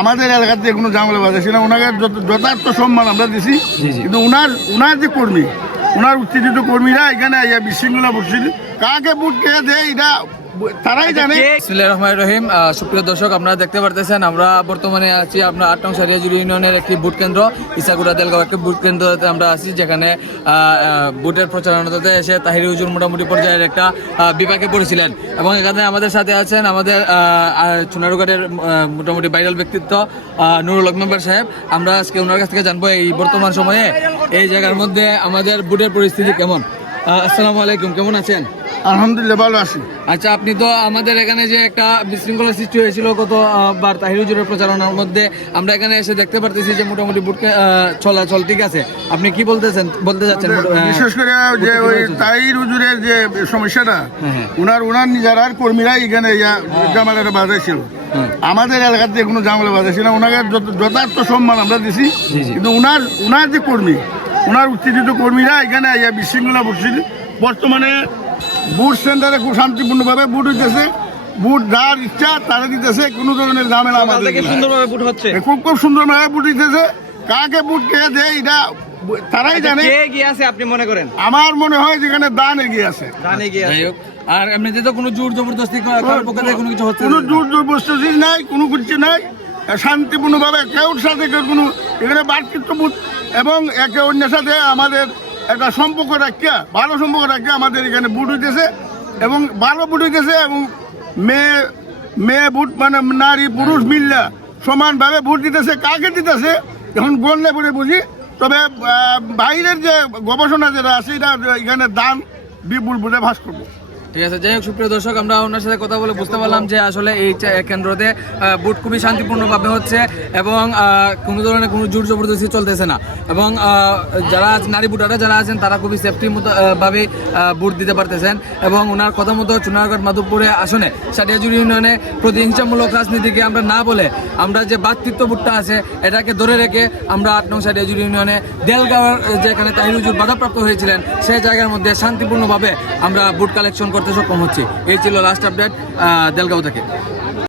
আমাদের এলাকাতে কোনো ঝামেলা বাজাইছি না, ওনাকে যথার্থ সম্মান আমরা দিছি। কিন্তু ওনার যে কর্মী, ওনার উত্তেজিত কর্মীরা এখানে বিশৃঙ্খলা পরিস্থিতি কাকে বুট কে দেয় এটা তারাই জানে। বিসমিল্লাহির রহমানির রহিম। সুপ্রিয় দর্শক, আপনারা দেখতে পারতেছেন আমরা বর্তমানে আছি আপনার ৮ নং সারিয়াজুড়ি ইউনিয়নের একটি বুট কেন্দ্র, ইসাগুড়া দেলগাঁও একটি বুট কেন্দ্রতে আমরা আছি, যেখানে বুটের প্রচারণাতে এসে তাহির হুজুর মোটামুটি পর্যায়ের একটা বিপাকে পড়েছিলেন। এবং এখানে আমাদের সাথে আছেন আমাদের চুনারুঘাটের মোটামুটি ভাইরাল ব্যক্তিত্ব নুরুল হক মেম্বার সাহেব। আমরা আজকে ওনার কাছ থেকে জানবো এই বর্তমান সময়ে এই জায়গার মধ্যে আমাদের বুটের পরিস্থিতি কেমন। আসসালামু আলাইকুম, কেমন আছেন? আলহামদুলিল্লাহ ভালো আছি। আচ্ছা, আপনি তো আমাদের এখানে যে একটা বিশৃঙ্খলা সৃষ্টি হয়েছিল গতবার তাহির হুজুরের প্রচারণার মধ্যে, আমরা এখানে এসে দেখতে পারতেছি যে মোটামুটি বুটকে চলাচল ঠিক আছে। আপনি কি বলতে যাচ্ছেন? বিশেষ করে যে ওই তাহির হুজুরের যে সমস্যাটা, ওনার নিজের কর্মীরাই এখানে ঝামেলাটা বাজাইছিল। আমাদের এলাকাতে কোনো ঝামেলা বাজাইছি না, ওনাকে যথার্থ সম্মান আমরা দিছি। কিন্তু ওনার যে কর্মী, ওনার উত্তেজিত কর্মীরা এখানে বিশৃঙ্খলা পরিস্থিতি। বর্তমানে বুট সেন্টারে খুব শান্তিপূর্ণভাবে বুট হইতেছে, বুট যার ইচ্ছা তারা দিতেছে, কোনো ধরনের ঝামেলা আমাদের সুন্দরভাবে বুট হচ্ছে, খুব সুন্দরভাবে বুট দিতেছে। কাকে বুট কে দেয় এটা তারাই জানে। কে এগিয়ে আছে আপনি মনে করেন? আমার মনে হয় যেখানে দান এগিয়ে আছে। আর এমনিতে তো কোনো জোর জবরদস্তি কারোর পক্ষে থেকে কোনো কিছু হচ্ছে, কোনো জোর জবরদস্তি নাই, কোনো কিছু নাই। শান্তিপূর্ণভাবে কেউ সাথে কেউ কোনো এখানে বাতৃত্ববোধ এবং একে অন্যের সাথে আমাদের একটা সম্পর্ক রাখিয়া, ভালো সম্পর্ক রাখিয়া আমাদের এখানে বুট হইতেছে এবং ভালো বুট হইতেছে। এবং মেয়ে বুট মানে নারী পুরুষ মিল্লা সমানভাবে ভোট দিতেছে। কাকে দিতেছে এখন বললে পরে বুঝি। তবে বাইরের যে গবেষণা যেটা আছে এটা এখানে দান বিপুল বলে ভাস করবো। ঠিক আছে। যাই হোক, সুপ্রিয় দর্শক, আমরা ওনার সাথে কথা বলে বুঝতে পারলাম যে আসলে এই কেন্দ্রতে বুট খুবই শান্তিপূর্ণভাবে হচ্ছে এবং কোনো ধরনের কোনো জোর জবরদস্তি চলতেছে না। এবং যারা নারী ভোটাররা যারা আছেন তারা খুবই সেফটি ভাবে ভোট দিতে পারতেছেন। এবং ওনার কথা মতো চুনারঘাট মাধবপুরে আসনে সারিয়াজুড়ি ইউনিয়নে প্রতিহিংসামূলক রাজনীতিকে আমরা না বলে আমরা যে ভ্রাতৃত্ব ভোটটা আছে এটাকে ধরে রেখে আমরা ৮ নং সারিয়াজুড়ি ইউনিয়নে দেলগাঁওয়ের যেখানে তাহির হুজুর বাধাপ্রাপ্ত হয়েছিলেন সেই জায়গার মধ্যে শান্তিপূর্ণভাবে আমরা ভোট কালেকশন করতে সক্ষম হচ্ছি। এই ছিল লাস্ট আপডেট দেলগাঁও থেকে।